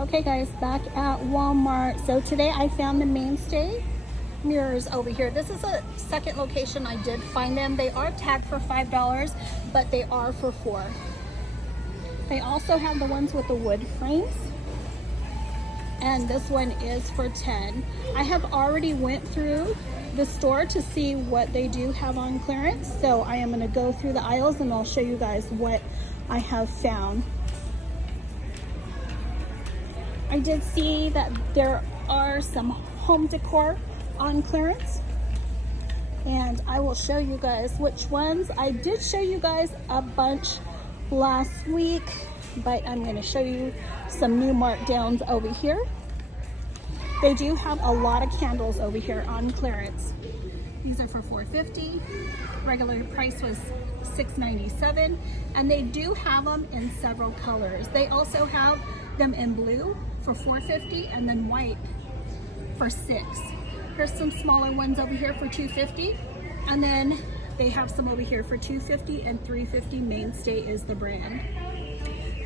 Okay guys, back at Walmart. So today I found the mainstay mirrors over here. This is a second location I did find them. They are tagged for $5, but they are for $4. They also have the ones with the wood frames, and this one is for $10. I have already went through the store to see what they do have on clearance, so I am going to go through the aisles and I'll show you guys what I have found. I did see that there are some home decor on clearance, and I will show you guys which ones. I did show you guys a bunch last week, but I'm going to show you some new markdowns over here. They do have a lot of candles over here on clearance. These are for $4.50. Regular price was $6.97, and they do have them in several colors. They also have them in blue for $4.50 and then white for $6. Here's some smaller ones over here for $2.50, and then they have some over here for $2.50 and $3.50. Mainstay is the brand.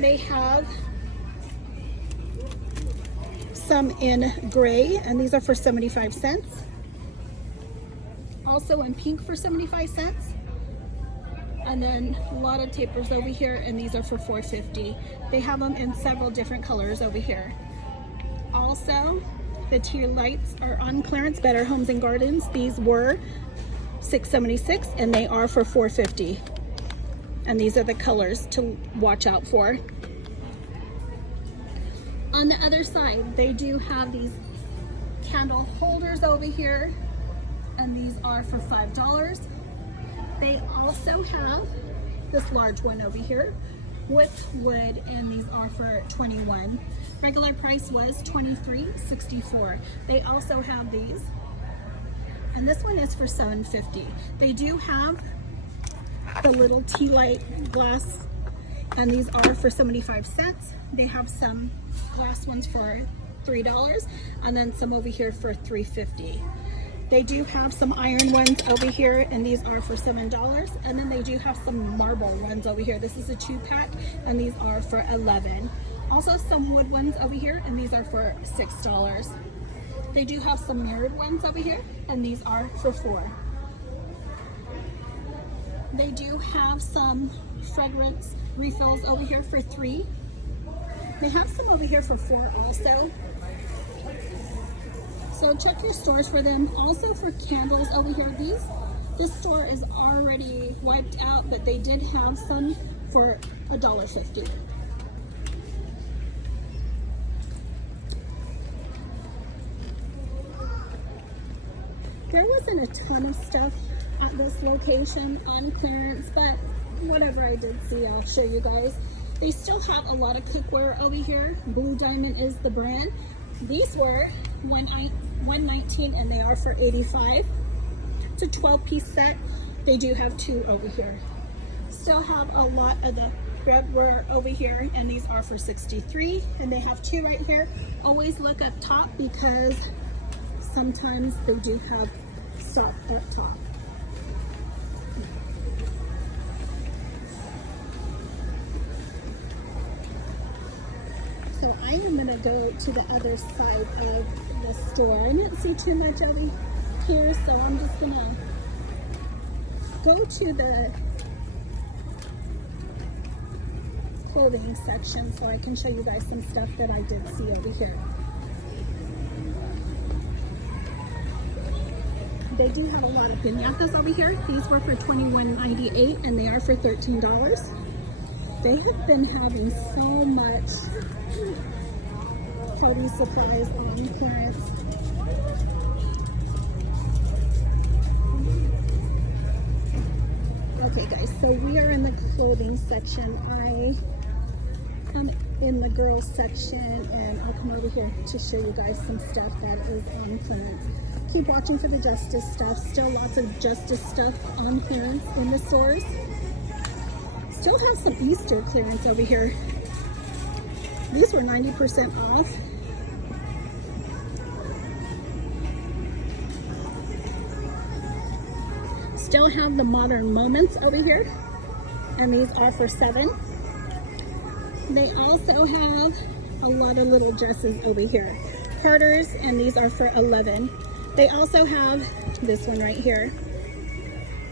They have some in gray, and these are for 75 cents. Also in pink for 75 cents. And then a lot of tapers over here, and these are for $4.50. They have them in several different colors over here. Also, the tea lights are on clearance, Better Homes and Gardens. These were $6.76 and they are for $4.50. And these are the colors to watch out for. On the other side, they do have these candle holders over here, and these are for $5. They also have this large one over here with wood, and these are for $21. Regular price was $23.64. They also have these, and this one is for $7.50. They do have the little tea light glass, and these are for 75 cents. They have some glass ones for $3, and then some over here for $3.50. They do have some iron ones over here, and these are for $7. And then they do have some marble ones over here. This is a 2-pack, and these are for $11. Also some wood ones over here, and these are for $6. They do have some mirrored ones over here, and these are for $4. They do have some fragrance refills over here for $3. They have some over here for $4 also. So check your stores for them. Also for candles over here, this store is already wiped out, but they did have some for $1.50. There wasn't a ton of stuff at this location on clearance, but whatever I did see, I'll show you guys. They still have a lot of cookware over here. Blue Diamond is the brand. These were $119 and they are for $85. It's a 12-piece set. They do have 2 over here. Still have a lot of the breadware over here, and these are for $63, and they have 2 right here. Always look up top because sometimes they do have stock up top. So I am going to go to the other side of the store. I didn't see too much over here, so I'm just going to go to the clothing section so I can show you guys some stuff that I did see over here. They do have a lot of piñatas over here. These were for $21.98 and they are for $13. They have been having so much party supplies on clearance. Okay guys, so we are in the clothing section. I am in the girls section, and I'll come over here to show you guys some stuff that is on clearance. Keep watching for the Justice stuff. Still lots of Justice stuff on clearance in the stores. Still have some Easter clearance over here. These were 90% off. Still have the Modern Moments over here, and these are for $7. They also have a lot of little dresses over here. Carters, and these are for $11. They also have this one right here.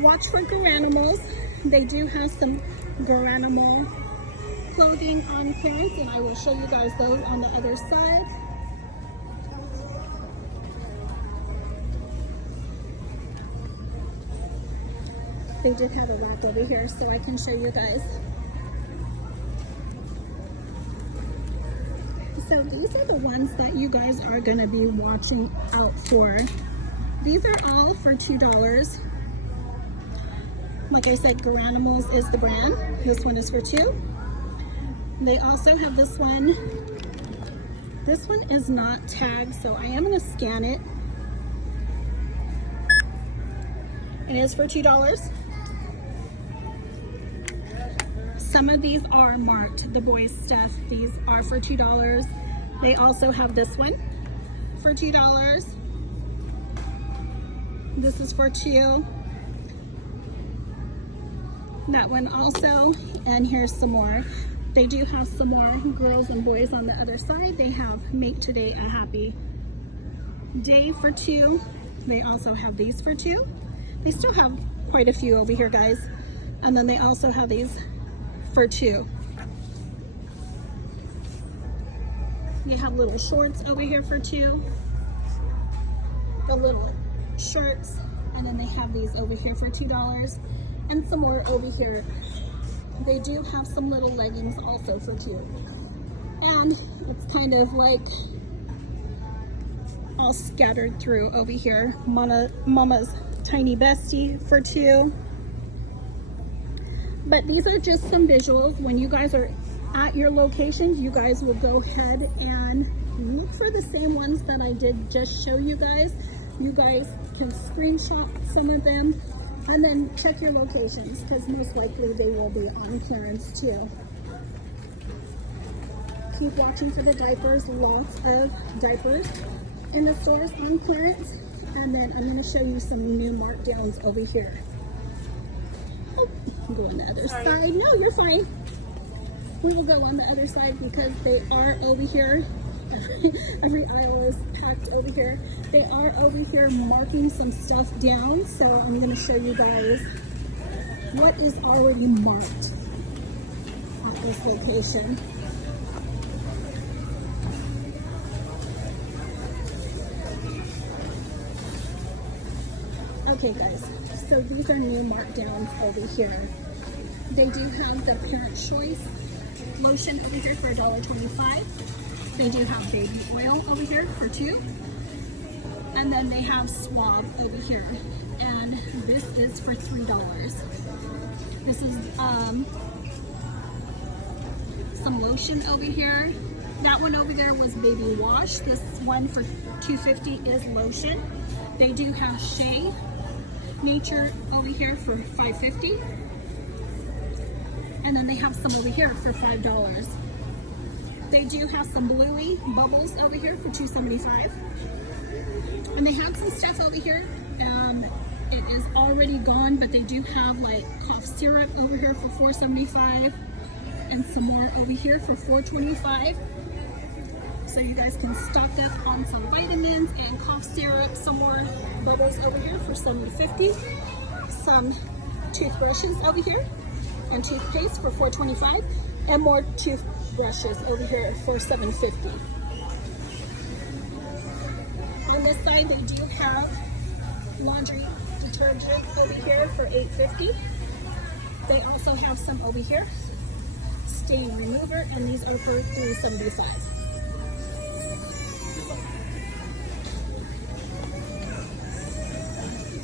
Watch for Garanimals. They do have some Garanimal clothing on clearance, and I will show you guys those on the other side. They did have a rack over here, so I can show you guys. So these are the ones that you guys are going to be watching out for. These are all for $2. Like I said, Garanimals is the brand. This one is for $2. They also have this one. This one is not tagged, so I am going to scan it. It is for $2. Some of these are marked, the boys stuff. These are for $2. They also have this one for $2. This is for $2. That one also, and here's some more. They do have some more girls and boys on the other side. They have Make Today a Happy Day for $2. They also have these for $2. They still have quite a few over here, guys. And then they also have these for $2. You have little shorts over here for $2. The little shirts, and then they have these over here for $2. And some more over here. They do have some little leggings also for $2. And it's kind of like all scattered through over here. Mama's Tiny Bestie for $2. But these are just some visuals. When you guys are at your locations, you guys will go ahead and look for the same ones that I did just show you guys. You guys can screenshot some of them and then check your locations, because most likely they will be on clearance too. Keep watching for the diapers. Lots of diapers in the stores on clearance. And then I'm going to show you some new markdowns over here. Oh, go on the other side. No, you're fine. We will go on the other side because they are over here. Every aisle is packed over here. They are over here marking some stuff down. So I'm going to show you guys what is already marked at this location. Okay guys, so these are new markdowns over here. They do have the Parent Choice lotion over here for $1.25. They do have baby oil over here for $2. And then they have Suave over here. And this is for $3. This is some lotion over here. That one over there was baby wash. This one for $2.50 is lotion. They do have Shea Nature over here for $5.50. And then they have some over here for $5. They do have some Bluey bubbles over here for $2.75. And they have some stuff over here. It is already gone, but they do have like cough syrup over here for $4.75 and some more over here for $4.25. So you guys can stock up on some vitamins and cough syrup. Some more bubbles over here for $7.50. Some toothbrushes over here and toothpaste for $4.25, and more toothbrushes over here for $7.50. On this side, they do have laundry detergent over here for $8.50. They also have some over here, stain remover, and these are for $3.75.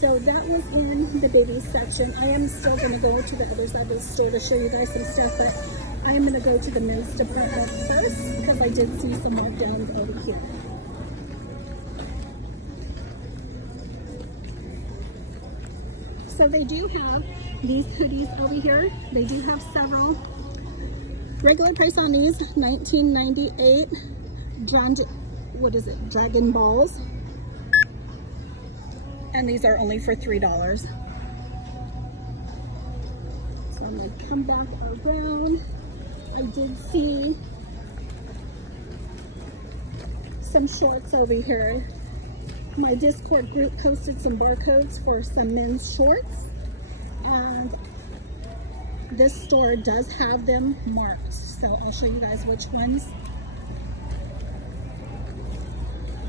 So that was in the babies section. I am still going to go to the other side of the store to show you guys some stuff, but I am going to go to the men's department first because I did see some markdowns over here. So they do have these hoodies over here. They do have several. Regular price on these, $19.98. What is it? Dragon balls. And these are only for $3. So I'm going to come back around. I did see some shorts over here. My Discord group posted some barcodes for some men's shorts, and this store does have them marked, so I'll show you guys which ones.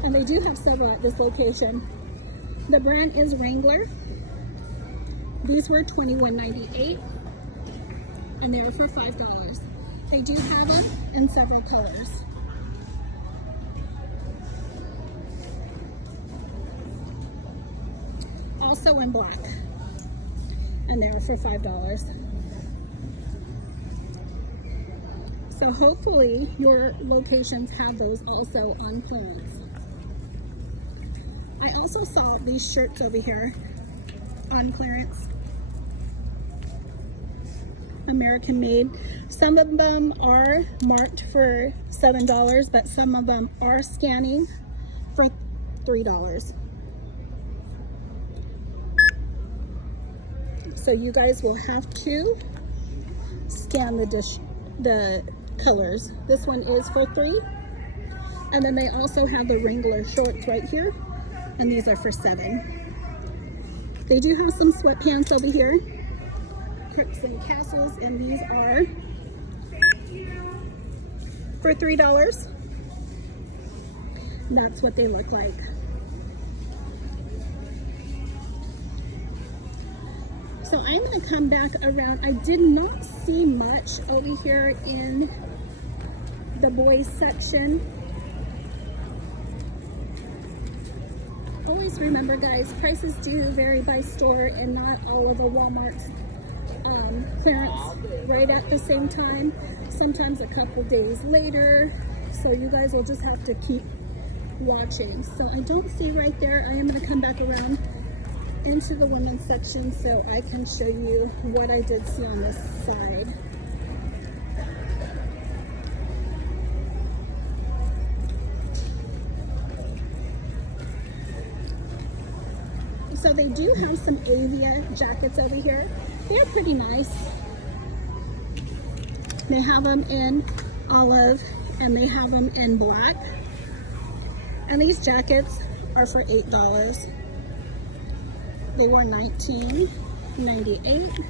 And they do have several at this location. The brand is Wrangler. These were $21.98, and they were for $5. They do have them in several colors. Also in black, and they were for $5. So hopefully your locations have those also on clearance. I also saw these shirts over here on clearance. American made. Some of them are marked for $7, but some of them are scanning for $3. So you guys will have to scan the colors. This one is for $3. And then they also have the Wrangler shorts right here, and these are for $7. They do have some sweatpants over here, Crooks and Castles, and these are for $3. And that's what they look like. So I'm going to come back around. I did not see much over here in the boys section. Always remember, guys, prices do vary by store, and not all of the Walmart's clearance right at the same time. Sometimes a couple days later. So you guys will just have to keep watching. So I don't see right there. I am going to come back around into the women's section so I can show you what I did see on this side. So they do have some Avia jackets over here. They're pretty nice. They have them in olive and they have them in black. And these jackets are for $8. They were $19.98.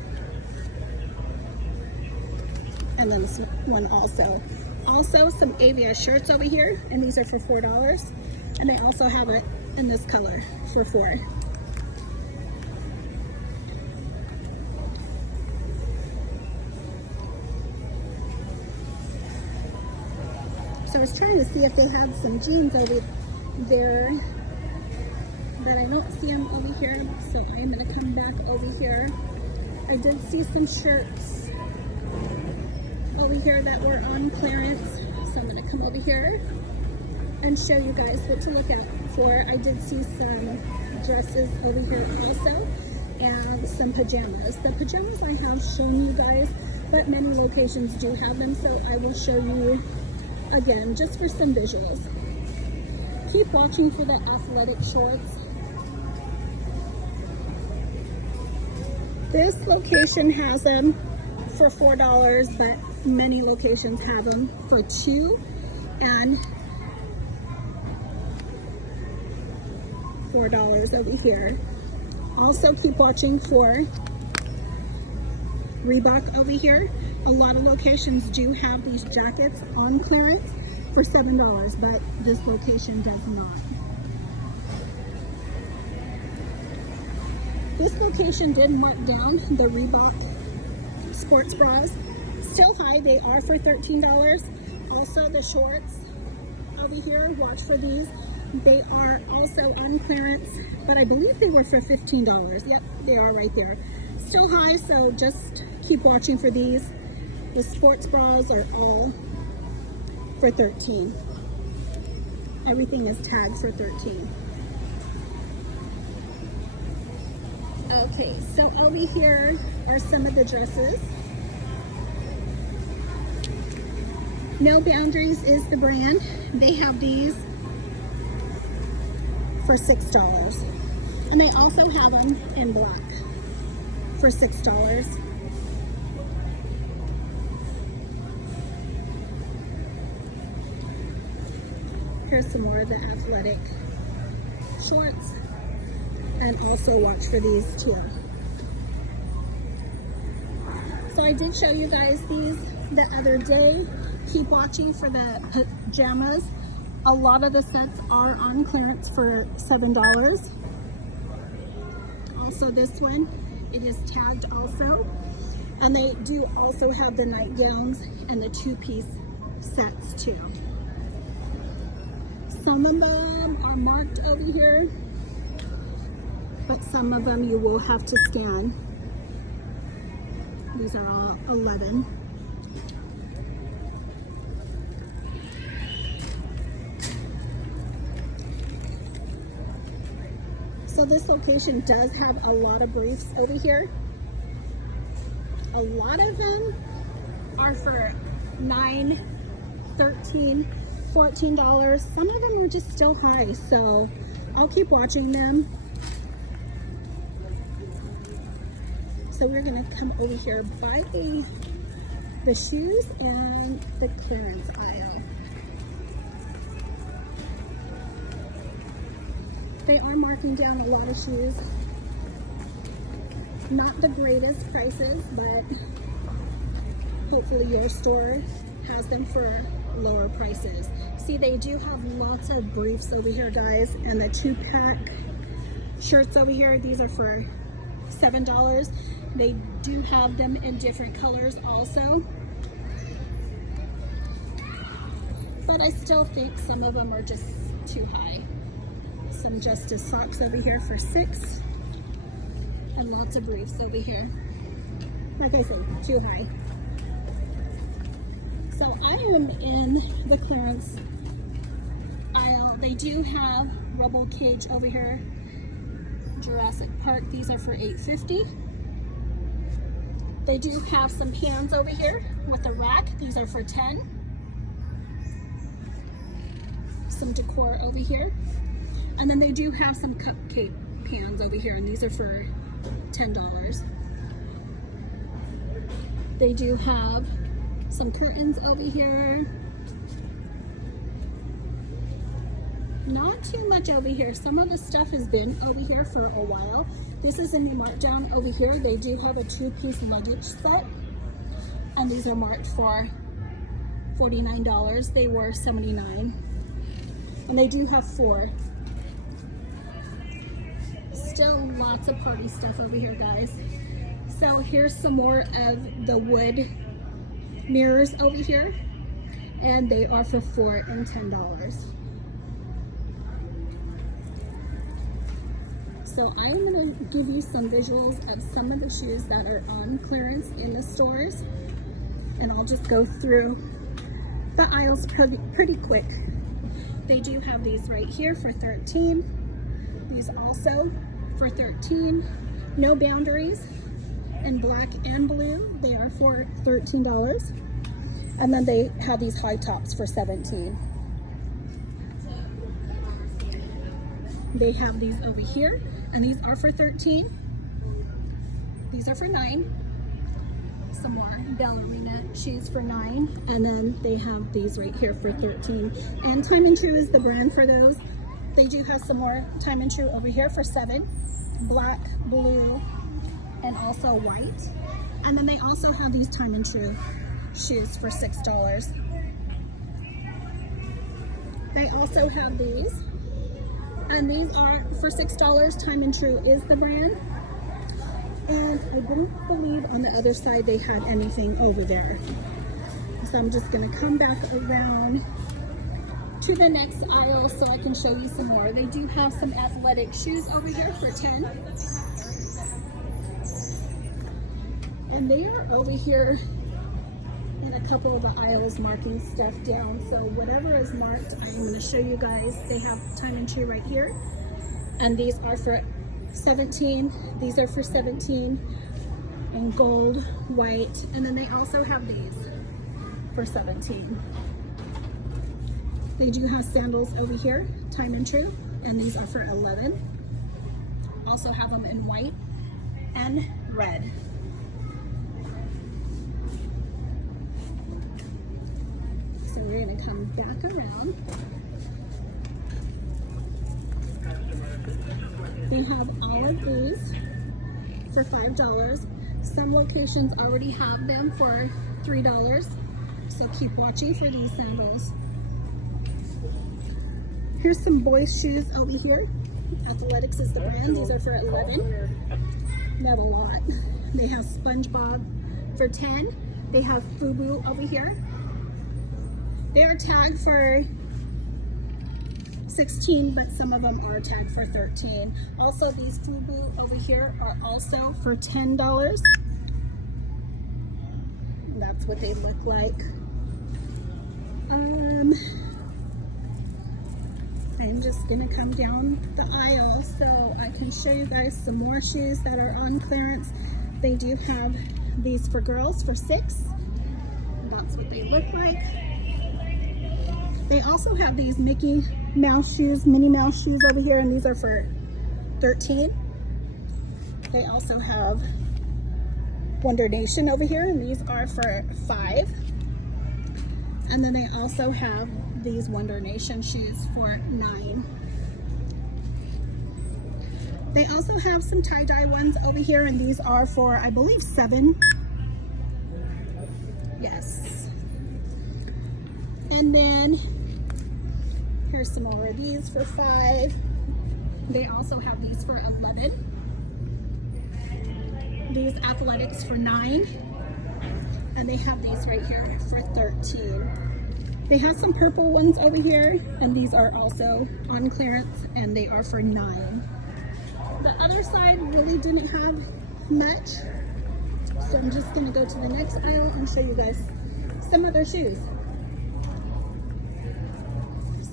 And then this one also. Also some Avia shirts over here, and these are for $4. And they also have it in this color for $4. So I was trying to see if they had some jeans over there, but I don't see them over here, so I am going to come back over here. I did see some shirts over here that were on clearance, so I'm going to come over here and show you guys what to look out for. I did see some dresses over here also, and some pajamas. The pajamas I have shown you guys, but many locations do have them, so I will show you again just for some visuals. Keep watching for the athletic shorts. This location has them for $4, but many locations have them for $2 and $4 over here. Also keep watching for Reebok over here. A lot of locations do have these jackets on clearance for $7, but this location does not. This location did mark down the Reebok sports bras. Still high, they are for $13. Also the shorts over here, watch for these. They are also on clearance, but I believe they were for $15. Yep, they are right there. Still high, so just keep watching for these. The sports bras are all for $13. Everything is tagged for $13. Okay, so over here are some of the dresses. No Boundaries is the brand. They have these for $6. And they also have them in black for $6. Here's some more of the athletic shorts. And also watch for these too. So I did show you guys these the other day. Keep watching for the pajamas. A lot of the sets are on clearance for $7. Also this one, it is tagged also. And they do also have the nightgowns and the two-piece sets too. Some of them are marked over here, but some of them you will have to scan. These are all 11. So this location does have a lot of briefs over here. A lot of them are for $9, $13, $14. Some of them are just still high, so I'll keep watching them. So we're gonna come over here by the shoes and the clearance aisle. They are marking down a lot of shoes. Not the greatest prices, but hopefully your store has them for lower prices. See, they do have lots of briefs over here, guys, and the 2-pack shirts over here, these are for $7. They do have them in different colors also, but I still think some of them are just too high. Some Justice socks over here for $6, and lots of briefs over here. Like I said, too high. So I am in the clearance aisle. They do have Rubble Cage over here, Jurassic Park. These are for $8.50. They do have some pans over here with a rack. These are for $10. Some decor over here. And then they do have some cupcake pans over here, and these are for $10. They do have some curtains over here. Not too much over here. Some of the stuff has been over here for a while. This is a new markdown over here. They do have a 2-piece luggage set, and these are marked for $49. They were $79, and they do have 4. Still lots of party stuff over here, guys. So here's some more of the wood mirrors over here, and they are for $4 and $10. So I'm going to give you some visuals of some of the shoes that are on clearance in the stores, and I'll just go through the aisles pretty quick. They do have these right here for $13. These also for $13. No boundaries in black and blue. They are for $13. And then they have these high tops for $17. They have these over here, and these are for $13. These are for $9. Some more ballerina shoes for $9, and then they have these right here for $13. And Time and True is the brand for those. They do have some more Time and True over here for $7, black, blue, and also white. And then they also have these Time and True shoes for $6. They also have these, and these are for $6. Time and True is the brand. And I didn't believe on the other side they had anything over there. So I'm just gonna come back around to the next aisle so I can show you some more. They do have some athletic shoes over here for $10. And they are over here in a couple of the aisles marking stuff down. So whatever is marked, I'm gonna show you guys. They have Time and True right here. And these are for $17. These are for $17 in gold, white, and then they also have these for $17. They do have sandals over here, Time and True, and these are for $11. Also have them in white and red. So we're gonna come back around They have all of these for $5. Some locations already have them for $3. So keep watching for these sandals. Here's some boys' shoes over here. Athletics is the brand. These are for $11. They have a lot. They have SpongeBob for $10. They have FUBU over here. They are tagged for $16, but some of them are tagged for $13. Also, these FUBU over here are also for $10. And that's what they look like. I'm just gonna come down the aisle so I can show you guys some more shoes that are on clearance. They do have these for girls for $6. That's what they look like. They also have these Mickey Mouse shoes, Minnie Mouse shoes over here, and these are for $13. They also have Wonder Nation over here, and these are for $5. And then they also have these Wonder Nation shoes for $9. They also have some tie-dye ones over here, and these are for, I believe, $7. Yes. And then here's some more of these for $5. They also have these for $11. These athletics for $9. And they have these right here for $13. They have some purple ones over here, and these are also on clearance, and they are for $9. The other side really didn't have much, so I'm just gonna go to the next aisle and show you guys some of their shoes.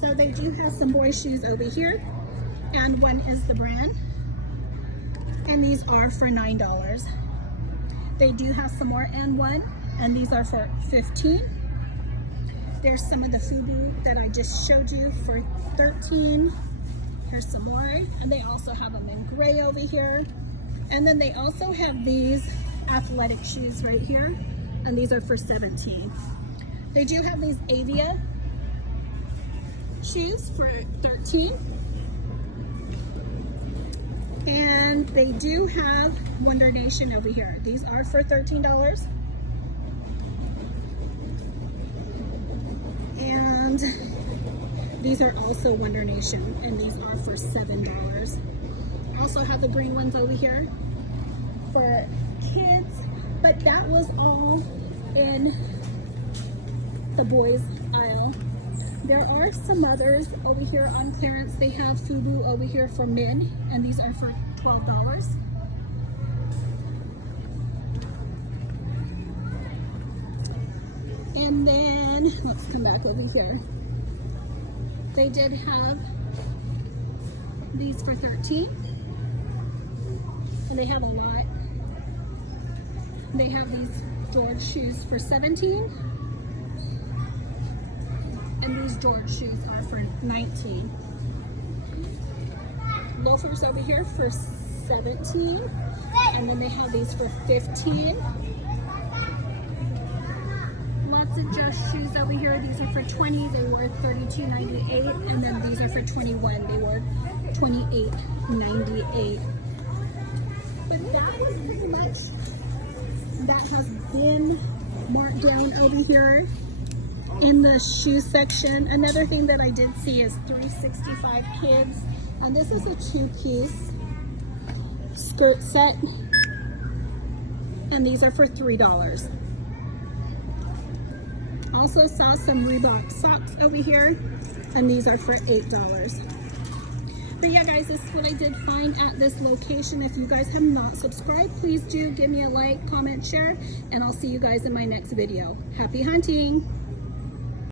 So they do have some boys' shoes over here, and one is the brand, and these are for $9. They do have some more N1, and these are for $15. There's some of the FUBU that I just showed you for $13. Here's some more, and they also have them in gray over here. And then they also have these athletic shoes right here, and these are for $17. They do have these Avia shoes for $13. And they do have Wonder Nation over here. These are for $13. And these are also Wonder Nation, and these are for $7. Also have the green ones over here for kids, but that was all in the boys aisle. There are some others over here on clearance. They have FUBU over here for men, and these are for $12. And then let's come back over here. They did have these for $13, and they have a lot. They have these George shoes for $17, and these George shoes are for $19. Loafers over here for $17, and then they have these for $15. Lots of Just shoes over here. These are for $20. They were $32.98, and then these are for $21. They were $28.98. But that was pretty much that has been marked down over here in the shoe section. Another thing that I did see is 365 Kids, and this is a 2-piece skirt set, and these are for $3. Also saw some Reebok socks over here, and these are for $8. But yeah, guys, this is what I did find at this location. If you guys have not subscribed, please do give me a like, comment, share, and I'll see you guys in my next video. Happy hunting!